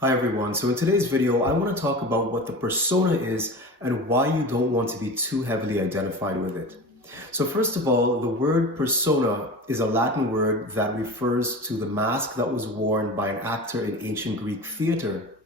Hi everyone. So in today's video, I want to talk about what the persona is and why you don't want to be too heavily identified with it. So first of all, the word persona is a Latin word that refers to the mask that was worn by an actor in ancient Greek theater.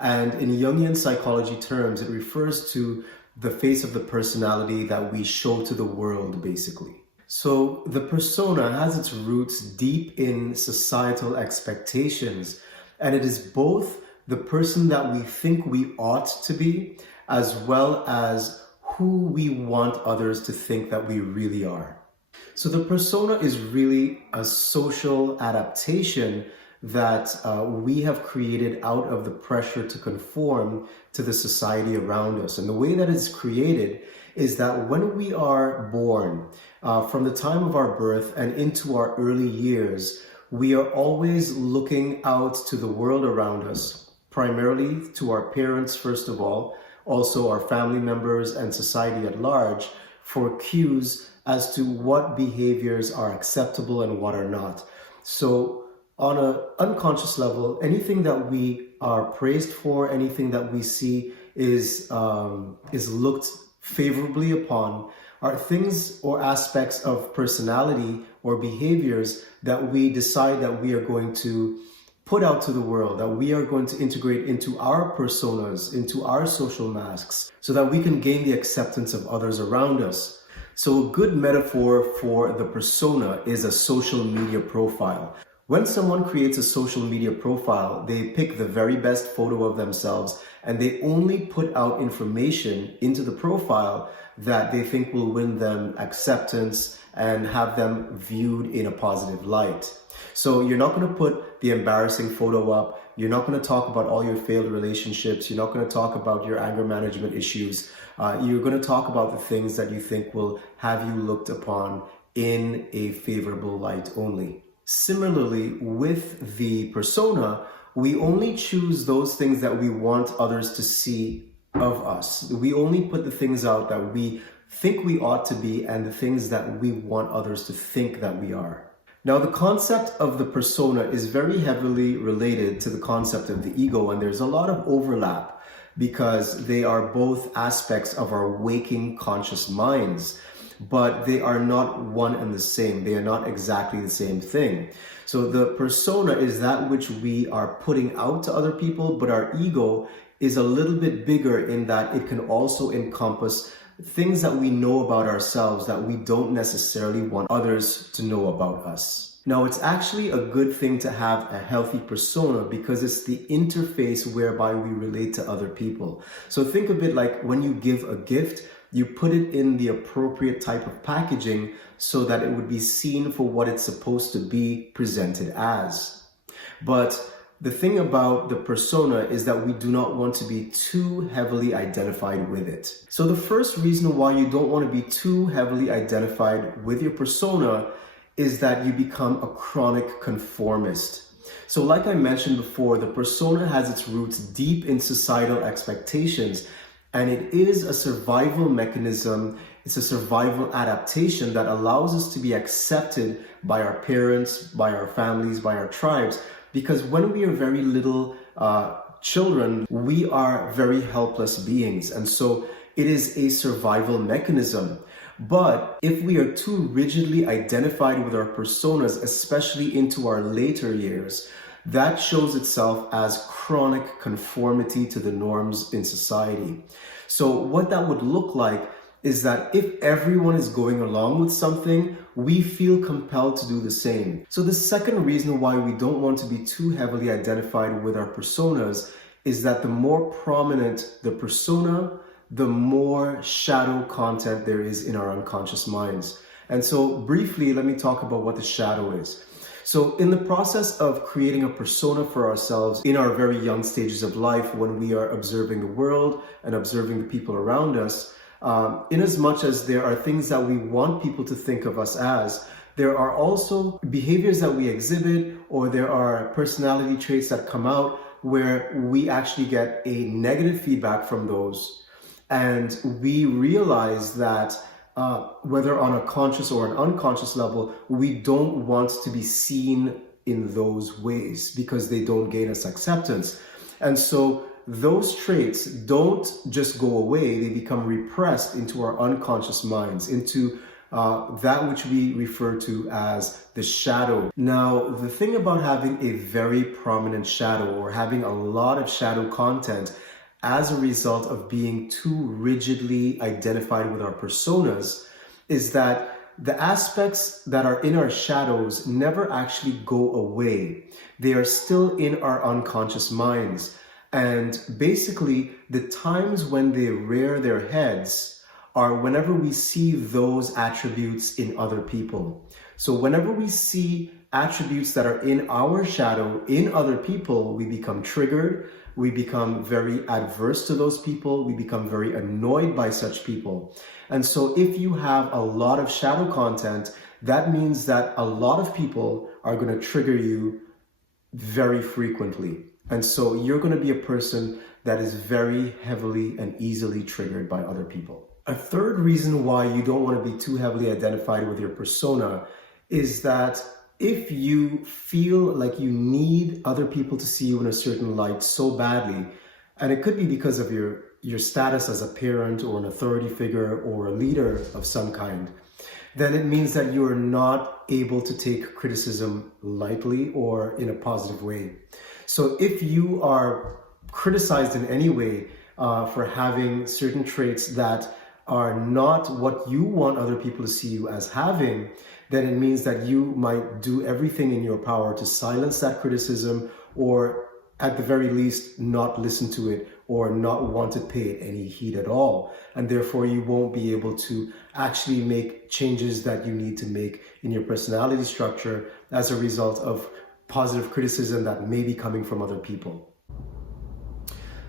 And in Jungian psychology terms, it refers to the face of the personality that we show to the world, basically. So the persona has its roots deep in societal expectations, and it is both the person that we think we ought to be, as well as who we want others to think that we really are. So the persona is really a social adaptation that we have created out of the pressure to conform to the society around us. And the way that it's created is that when we are born, from the time of our birth and into our early years, we are always looking out to the world around us, primarily to our parents, first of all, also our family members and society at large, for cues as to what behaviors are acceptable and what are not. So on an unconscious level, anything that we are praised for, anything that we see is looked favorably upon, are things or aspects of personality or behaviors that we decide that we are going to put out to the world, that we are going to integrate into our personas, into our social masks, so that we can gain the acceptance of others around us. So a good metaphor for the persona is a social media profile. When someone creates a social media profile, they pick the very best photo of themselves and they only put out information into the profile that they think will win them acceptance and have them viewed in a positive light. So you're not going to put the embarrassing photo up. You're not going to talk about all your failed relationships. You're not going to talk about your anger management issues. You're going to talk about the things that you think will have you looked upon in a favorable light only. Similarly, with the persona, we only choose those things that we want others to see of us. We only put the things out that we think we ought to be and the things that we want others to think that we are. Now, the concept of the persona is very heavily related to the concept of the ego, and there's a lot of overlap because they are both aspects of our waking conscious minds, but they are not one and the same. They are not exactly the same thing. So the persona is that which we are putting out to other people, but our ego is a little bit bigger in that it can also encompass things that we know about ourselves that we don't necessarily want others to know about us. Now, it's actually a good thing to have a healthy persona because it's the interface whereby we relate to other people. So think of it like when you give a gift, you put it in the appropriate type of packaging so that it would be seen for what it's supposed to be presented as. But the thing about the persona is that we do not want to be too heavily identified with it. So the first reason why you don't want to be too heavily identified with your persona is that you become a chronic conformist. So like I mentioned before, the persona has its roots deep in societal expectations, and it is a survival mechanism. It's a survival adaptation that allows us to be accepted by our parents, by our families, by our tribes. Because when we are very little children, we are very helpless beings. And so it is a survival mechanism. But if we are too rigidly identified with our personas, especially into our later years, that shows itself as chronic conformity to the norms in society. So what that would look like is that if everyone is going along with something, we feel compelled to do the same. So the second reason why we don't want to be too heavily identified with our personas is that the more prominent the persona, the more shadow content there is in our unconscious minds. And so briefly, let me talk about what the shadow is. So in the process of creating a persona for ourselves in our very young stages of life, when we are observing the world and observing the people around us, in as much as there are things that we want people to think of us as, there are also behaviors that we exhibit, or there are personality traits that come out where we actually get a negative feedback from those. And we realize that whether on a conscious or an unconscious level, we don't want to be seen in those ways because they don't gain us acceptance. And so those traits don't just go away, they become repressed into our unconscious minds, into that which we refer to as the shadow. Now, the thing about having a very prominent shadow or having a lot of shadow content as a result of being too rigidly identified with our personas is that the aspects that are in our shadows never actually go away. They are still in our unconscious minds. And basically, the times when they rear their heads are whenever we see those attributes in other people. So whenever we see attributes that are in our shadow in other people, we become triggered, we become very adverse to those people, we become very annoyed by such people. And so if you have a lot of shadow content, that means that a lot of people are going to trigger you very frequently. And so you're going to be a person that is very heavily and easily triggered by other people. A third reason why you don't want to be too heavily identified with your persona is that if you feel like you need other people to see you in a certain light so badly, and it could be because of your status as a parent or an authority figure or a leader of some kind, then it means that you are not able to take criticism lightly or in a positive way. So if you are criticized in any way for having certain traits that are not what you want other people to see you as having, then it means that you might do everything in your power to silence that criticism, or at the very least not listen to it or not want to pay it any heed at all. And therefore you won't be able to actually make changes that you need to make in your personality structure as a result of positive criticism that may be coming from other people.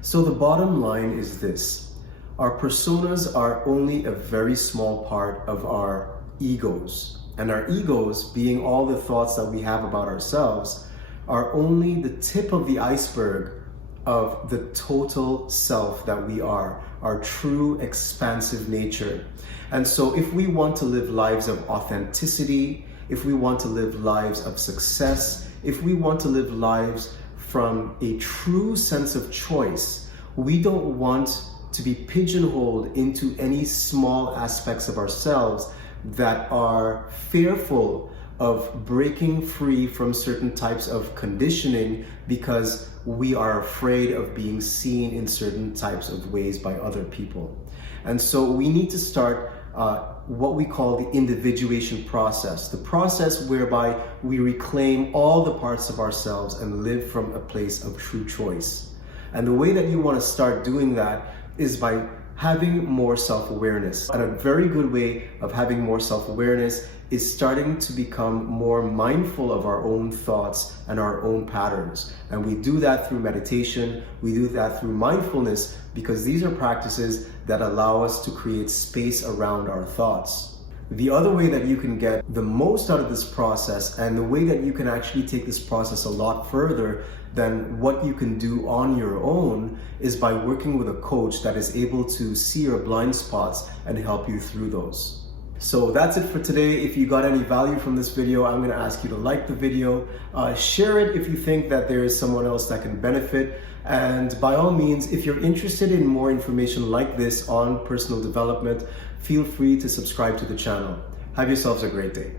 So the bottom line is this: our personas are only a very small part of our egos. And our egos, being all the thoughts that we have about ourselves, are only the tip of the iceberg of the total self that we are, our true expansive nature. And so if we want to live lives of authenticity, if we want to live lives of success, if we want to live lives from a true sense of choice, we don't want to be pigeonholed into any small aspects of ourselves that are fearful of breaking free from certain types of conditioning because we are afraid of being seen in certain types of ways by other people. And so we need to start what we call the individuation process, the process whereby we reclaim all the parts of ourselves and live from a place of true choice. And the way that you want to start doing that is by having more self-awareness. And a very good way of having more self-awareness is starting to become more mindful of our own thoughts and our own patterns. And we do that through meditation, we do that through mindfulness, because these are practices that allow us to create space around our thoughts. The other way that you can get the most out of this process, and the way that you can actually take this process a lot further than what you can do on your own, is by working with a coach that is able to see your blind spots and help you through those. So that's it for today. If you got any value from this video, I'm going to ask you to like the video, share it if you think that there is someone else that can benefit. And by all means, if you're interested in more information like this on personal development, feel free to subscribe to the channel. Have yourselves a great day.